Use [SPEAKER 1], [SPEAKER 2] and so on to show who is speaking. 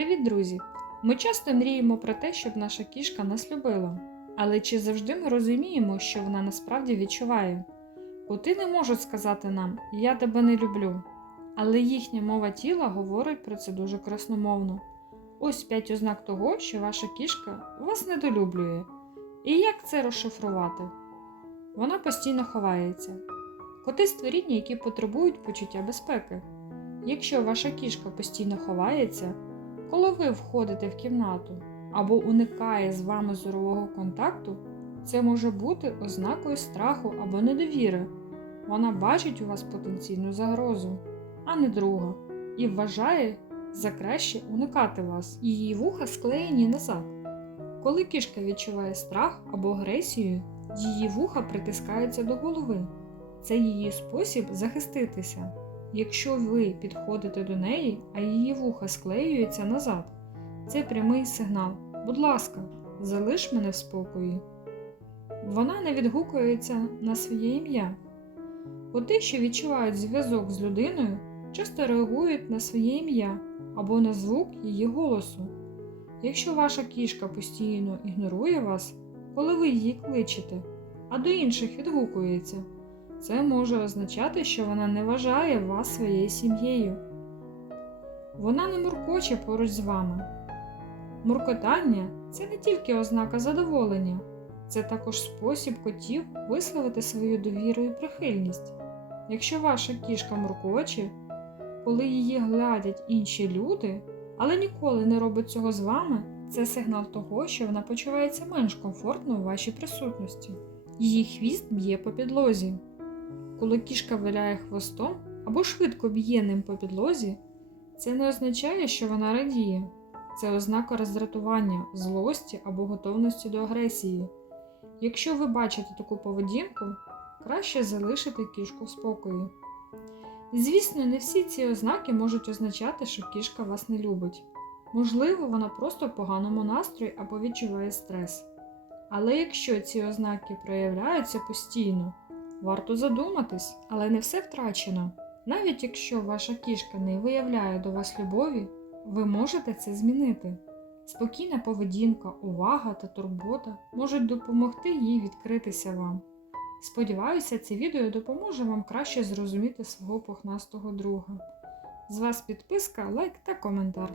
[SPEAKER 1] Привіт, друзі! Ми часто мріємо про те, щоб наша кішка нас любила. Але чи завжди ми розуміємо, що вона насправді відчуває? Коти не можуть сказати нам Я тебе не люблю. Але їхня мова тіла говорить про це дуже красномовно. Ось п'ять ознак того, що ваша кішка вас недолюблює. І як це розшифрувати? Вона постійно ховається. Коти створіння, які потребують почуття безпеки. Якщо ваша кішка постійно ховається, коли ви входите в кімнату або уникає з вами зорового контакту, це може бути ознакою страху або недовіри. Вона бачить у вас потенційну загрозу, а не друга, і вважає за краще уникати вас. Її вуха склеєні назад. Коли кішка відчуває страх або агресію, її вуха притискаються до голови. Це її спосіб захиститися. Якщо ви підходите до неї, а її вуха склеюються назад, це прямий сигнал. Будь ласка, залиш мене в спокої. Вона не відгукується на своє ім'я. Коти, що відчувають зв'язок з людиною, часто реагують на своє ім'я або на звук її голосу. Якщо ваша кішка постійно ігнорує вас, коли ви її кличете, а до інших відгукується, це може означати, що вона не вважає вас своєю сім'єю. Вона не муркоче поруч з вами. Муркотання це не тільки ознака задоволення, це також спосіб котів висловити свою довіру і прихильність. Якщо ваша кішка муркоче, коли її глядять інші люди, але ніколи не робить цього з вами, це сигнал того, що вона почувається менш комфортно у вашій присутності. Її хвіст б'є по підлозі. Коли кішка виляє хвостом або швидко б'є ним по підлозі, це не означає, що вона радіє. Це ознака роздратування, злості або готовності до агресії. Якщо ви бачите таку поведінку, краще залишити кішку в спокої. Звісно, не всі ці ознаки можуть означати, що кішка вас не любить. Можливо, вона просто в поганому настрої або відчуває стрес. Але якщо ці ознаки проявляються постійно, варто задуматись, але не все втрачено. Навіть якщо ваша кішка не виявляє до вас любові, ви можете це змінити. Спокійна поведінка, увага та турбота можуть допомогти їй відкритися вам. Сподіваюся, це відео допоможе вам краще зрозуміти свого пухнастого друга. З вас підписка, лайк та коментар.